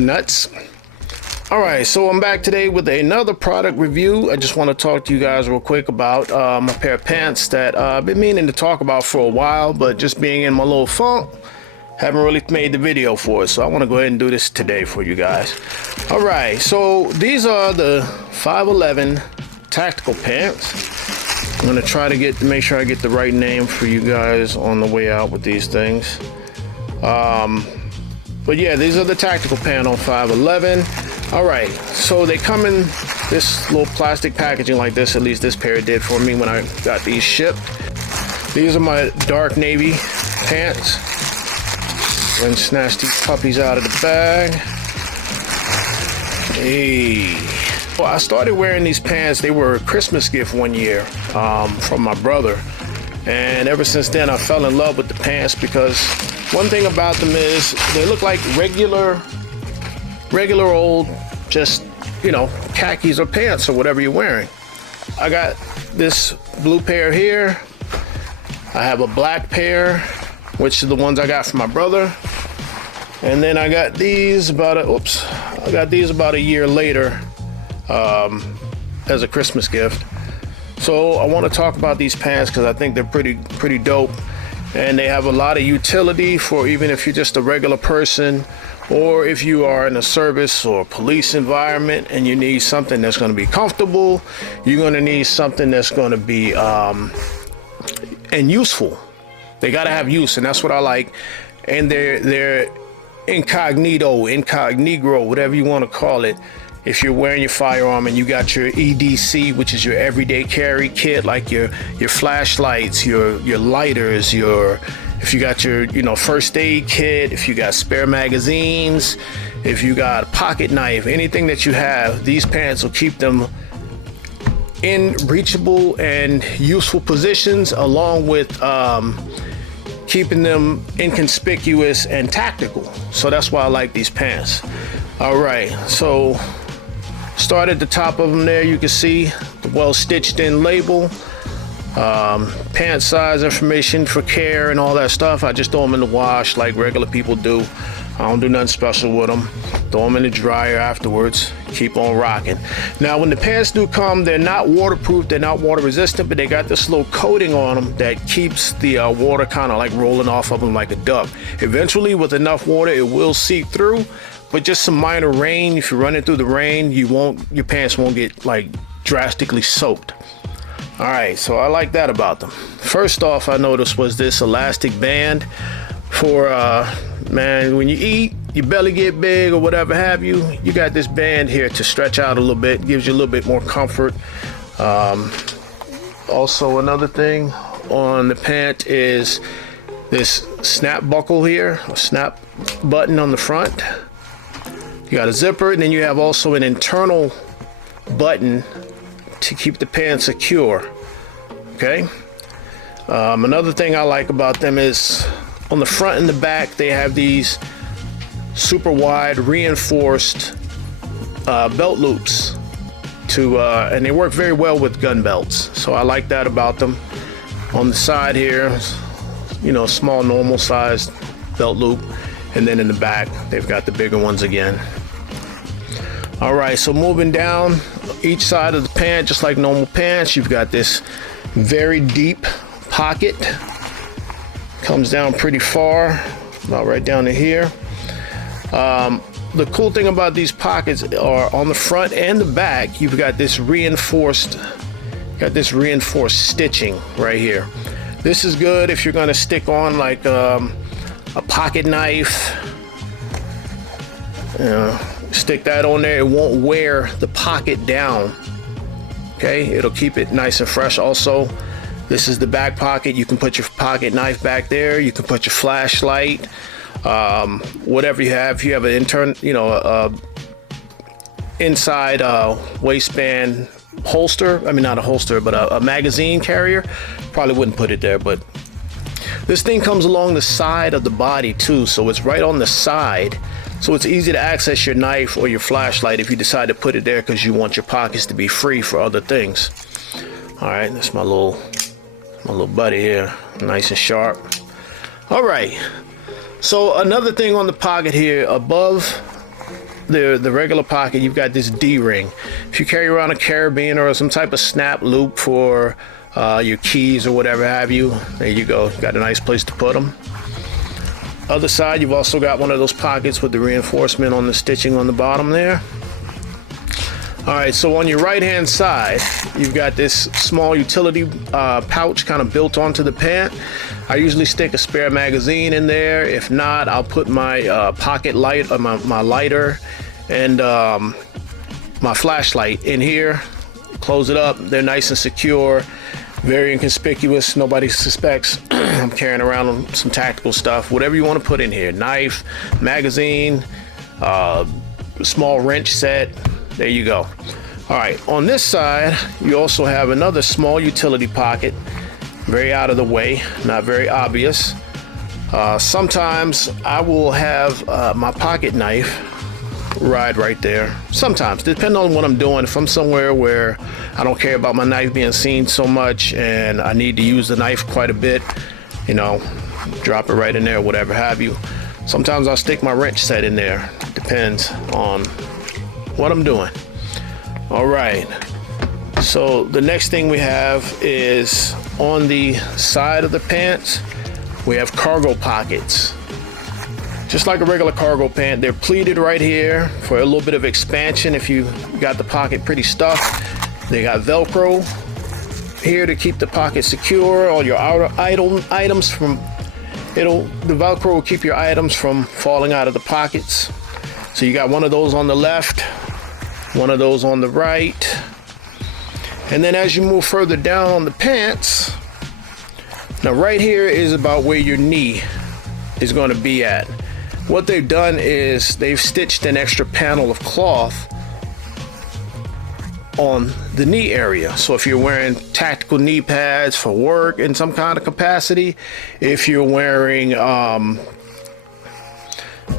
nuts. Alright, so I'm back today with another product review. I just want to talk to you guys real quick about a pair of pants that I've been meaning to talk about for a while, but just being in my little funk, haven't really made the video for it. So I want to go ahead and do this today for you guys. Alright, so these are the 511 tactical pants. I'm going to try to make sure I get the right name for you guys on the way out with these things. But yeah, these are the tactical pant on 511. All right, so they come in this little plastic packaging like this. At least this pair did for me when I got these shipped. These are my dark navy pants. And snatch these puppies out of the bag. Hey. Well, I started wearing these pants. They were a Christmas gift one year from my brother. And ever since then, I fell in love with the pants because one thing about them is they look like regular old, just, you know, khakis or pants or whatever you're wearing. I got this blue pair here. I have a black pair, which are the ones I got from my brother. And then I got these about a year later as a Christmas gift. So I want to talk about these pants because I think they're pretty dope. And they have a lot of utility for even if you're just a regular person, or if you are in a service or police environment and you need something that's going to be comfortable, you're going to need something that's going to be and useful. They got to have use, and that's what I like. And they're incognito, whatever you want to call it. If you're wearing your firearm and you got your EDC, which is your everyday carry kit, like your flashlights, your lighters, if you got your first aid kit, if you got spare magazines, if you got a pocket knife, anything that you have, these pants will keep them in reachable and useful positions, along with keeping them inconspicuous and tactical. So that's why I like these pants. All right, so start at the top of them there. You can see the well stitched in label, pant size information for care and all that stuff. I just throw them in the wash like regular people do. I don't do nothing special with them. Throw them in the dryer afterwards. Keep on rocking. Now, when the pants do come, they're not waterproof. They're not water resistant, but they got this little coating on them that keeps the water kind of like rolling off of them like a duck. Eventually, with enough water, it will seep through. But just some minor rain, if you're running through the rain, your pants won't get like drastically soaked. All right, so I like that about them. First off, I noticed was this elastic band for, man, when you eat, your belly get big or whatever have you, you got this band here to stretch out a little bit, gives you a little bit more comfort. Also, another thing on the pant is this snap buckle here, a snap button on the front. You got a zipper, and then you have also an internal button to keep the pants secure. Okay. Another thing I like about them is on the front and the back, they have these super wide reinforced belt loops and they work very well with gun belts. So I like that about them. On the side here, small normal sized belt loop. And then in the back, they've got the bigger ones again. All right, so moving down each side of the pant, just like normal pants, you've got this very deep pocket. Comes down pretty far, about right down to here. The cool thing about these pockets are on the front and the back, you've got this reinforced stitching right here. This is good if you're gonna stick on like a pocket knife. Stick that on there, it won't wear the pocket down. Okay, it'll keep it nice and fresh. Also, this is the back pocket. You can put your pocket knife back there. You can put your flashlight, whatever you have. If you have an inside waistband holster, I mean not a holster, but a magazine carrier, probably wouldn't put it there. But this thing comes along the side of the body too, so it's right on the side. So it's easy to access your knife or your flashlight if you decide to put it there because you want your pockets to be free for other things. All right, that's my little buddy here, nice and sharp. All right, so another thing on the pocket here, above the regular pocket, you've got this D-ring. If you carry around a carabiner or some type of snap loop for your keys or whatever have you, there you go. Got a nice place to put them. Other side, you've also got one of those pockets with the reinforcement on the stitching on the bottom there. All right, so on your right hand side, you've got this small utility pouch kind of built onto the pant. I usually stick a spare magazine in there. If not, I'll put my pocket light or my lighter and my flashlight in here. Close it up. They're nice and secure, very inconspicuous. Nobody suspects I'm carrying around some tactical stuff. Whatever you want to put in here, knife, magazine, small wrench set. There you go. All right, on this side, you also have another small utility pocket, very out of the way, not very obvious. Sometimes I will have my pocket knife ride right there. Sometimes, depending on what I'm doing. If I'm somewhere where I don't care about my knife being seen so much and I need to use the knife quite a bit, you know, drop it right in there, whatever have you. Sometimes I'll stick my wrench set in there. Depends on what I'm doing. All right, so the next thing we have is on the side of the pants, we have cargo pockets. Just like a regular cargo pant, they're pleated right here for a little bit of expansion if you got the pocket pretty stuffed. They got Velcro here to keep the pocket secure. All your outer items from, the Velcro will keep your items from falling out of the pockets. So you got one of those on the left, one of those on the right. And then as you move further down on the pants, now right here is about where your knee is going to be at. What they've done is they've stitched an extra panel of cloth on the knee area. So if you're wearing tactical knee pads for work in some kind of capacity, if you're wearing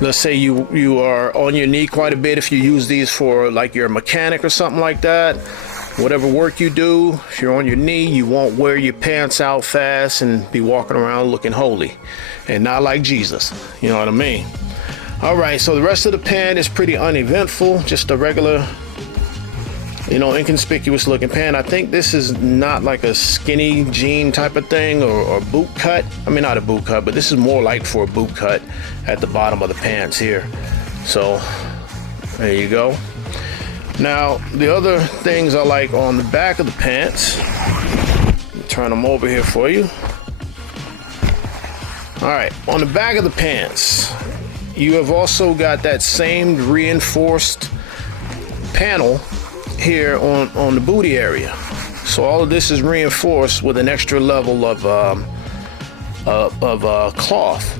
let's say you are on your knee quite a bit, if you use these for like you're a mechanic or something like that, whatever work you do, if you're on your knee, you won't wear your pants out fast and be walking around looking holy and not like Jesus. You know what I mean? All right, so the rest of the pant is pretty uneventful, just a regular, you know, inconspicuous looking pant. I think this is not like a skinny jean type of thing or boot cut. I mean, not a boot cut, but this is more like for a boot cut at the bottom of the pants here. So there you go. Now, the other things I like on the back of the pants, turn them over here for you. All right, on the back of the pants, you have also got that same reinforced panel here on the booty area. So all of this is reinforced with an extra level of cloth.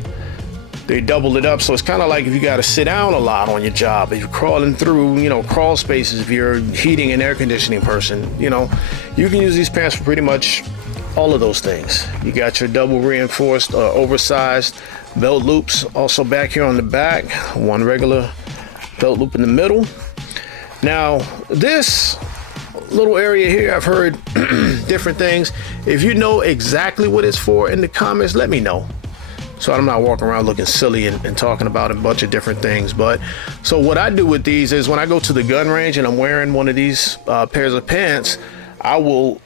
They doubled it up, so it's kind of like if you got to sit down a lot on your job, if you're crawling through, you know, crawl spaces, if you're a heating and air conditioning person, you know, you can use these pants for pretty much all of those things. You got your double reinforced, oversized belt loops also back here on the back, one regular belt loop in the middle. Now, this little area here, I've heard different things. If you know exactly what it's for in the comments, let me know, so I'm not walking around looking silly and talking about a bunch of different things. But so what I do with these is when I go to the gun range and I'm wearing one of these pairs of pants, I will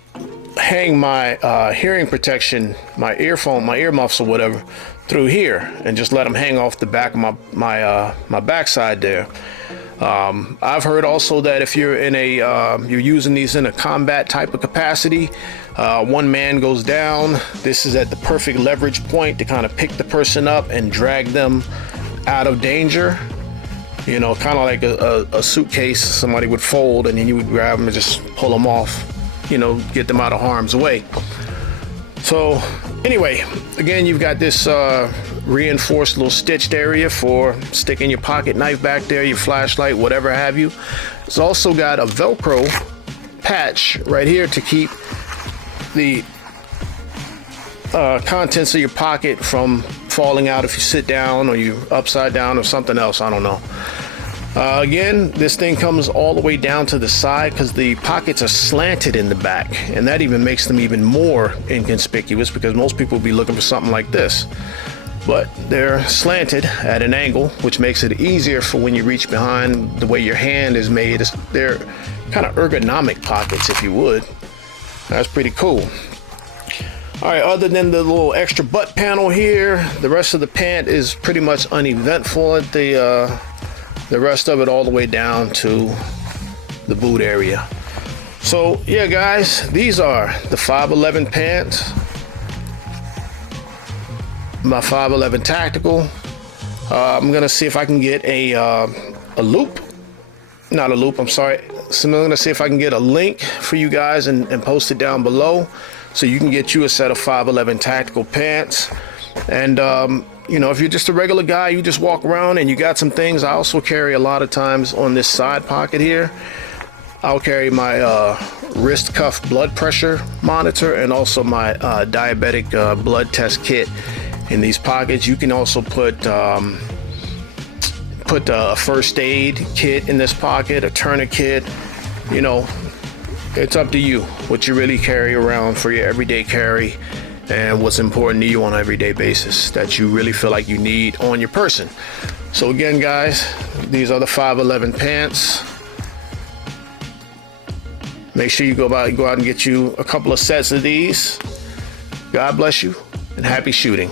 hang my hearing protection, my earphone, my earmuffs or whatever, through here and just let them hang off the back of my backside there. I've heard also that if you're in you're using these in a combat type of capacity, one man goes down, this is at the perfect leverage point to kind of pick the person up and drag them out of danger. You know, kind of like a suitcase somebody would fold, and then you would grab them and just pull them off, you know, get them out of harm's way. So anyway, again, you've got this reinforced little stitched area for sticking your pocket knife back there, your flashlight, whatever have you. It's also got a Velcro patch right here to keep the contents of your pocket from falling out if you sit down or you upside down or something else. I don't know. Again, this thing comes all the way down to the side because the pockets are slanted in the back, and that even makes them even more inconspicuous because most people will be looking for something like this. but they're slanted at an angle, which makes it easier for when you reach behind. The way your hand is made, they're kind of ergonomic pockets, if you would. That's pretty cool. All right, other than the little extra butt panel here, the rest of the pant is pretty much uneventful at the rest of it all the way down to the boot area. So yeah, guys, these are the 511 pants, my 511 tactical. I'm gonna see if I can get a loop, not a loop, I'm sorry. So I'm gonna see if I can get a link for you guys and post it down below, so you can get you a set of 511 tactical pants. And you know, if you're just a regular guy, you just walk around and you got some things. I also carry a lot of times on this side pocket here, I'll carry my wrist cuff blood pressure monitor and also my diabetic blood test kit in these pockets. You can also put a first aid kit in this pocket, a tourniquet. You know, it's up to you what you really carry around for your everyday carry and what's important to you on an everyday basis that you really feel like you need on your person. So again, guys, these are the 511 pants. Make sure you go out and get you a couple of sets of these. God bless you and happy shooting.